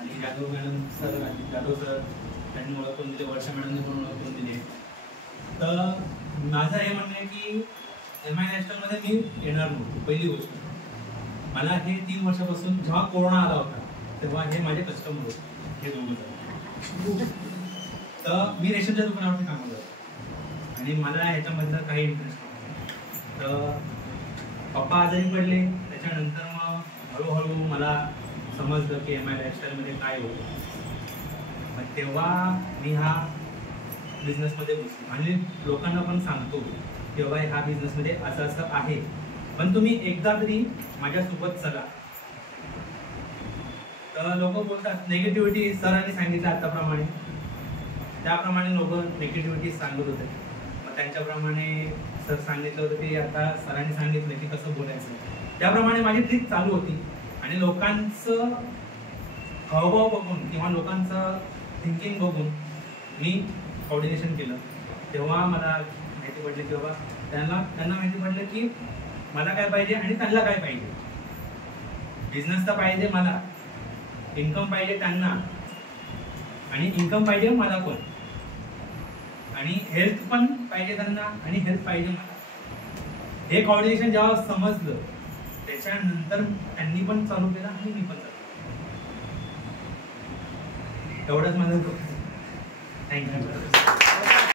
आणि Jadhav madam sir आणि Jadhav sir त्यांनी ओळखून दिले, वर्षा मॅडमने पण ओळखून दिले. तर माझं हे म्हणणं आहे की MI नॅशनलमध्ये मी येणार नव्हतो. पहिली गोष्ट, मला हे 3 वर्षापासून जेव्हा कोरोना आला होता तेव्हा हे माझे कस्टमर होते, हे दोघं जण. तर मी रेशनच्या दुकानावरती कामाला होतो आणि मला ह्याच्याबद्दल काही इंटरेस्ट नव्हता. तर पप्पा आजारी पडले, त्याच्यानंतर मग हळूहळू मला समजलं की MI लाईफस्टाईलमध्ये काय होतं. मग तेव्हा मी हा बिझनेसमध्ये घुसलो आणि लोकांना पण सांगतो की बाबा ह्या बिझनेसमध्ये असं असं आहे, पण तुम्ही एकदा तरी माझ्यासोबत चला. तर लोक बोलतात निगेटिव्हिटी, सरांनी सांगितलं आताप्रमाणे, त्याप्रमाणे लोक निगेटिव्हिटी सांगत होते. मग त्यांच्याप्रमाणे सर सांगितलं होतं की आता सरांनी सांगितलं की कसं बोलायचं, त्याप्रमाणे माझी ट्रिक चालू होती. आणि लोकांचं हावभाव बघून किंवा लोकांचं थिंकिंग बघून मी कोऑर्डिनेशन केलं. तेव्हा मला माहिती पडली की बाबा त्यांना माहिती पडलं की मला काय पाहिजे आणि त्यांना काय पाहिजे. बिझनेस तर पाहिजे मला, इन्कम पाहिजे त्यांना, आणि इन्कम पाहिजे मला पण, आणि हेल्थ पण पाहिजे त्यांना आणि हेल्थ पाहिजे मला. हे कोऑर्डिनेशन जेव्हा समजलं त्याच्यानंतर त्यांनी पण चालू केलं आणि मी पण चालू केलं. एवढंच माझं. थँक्यू.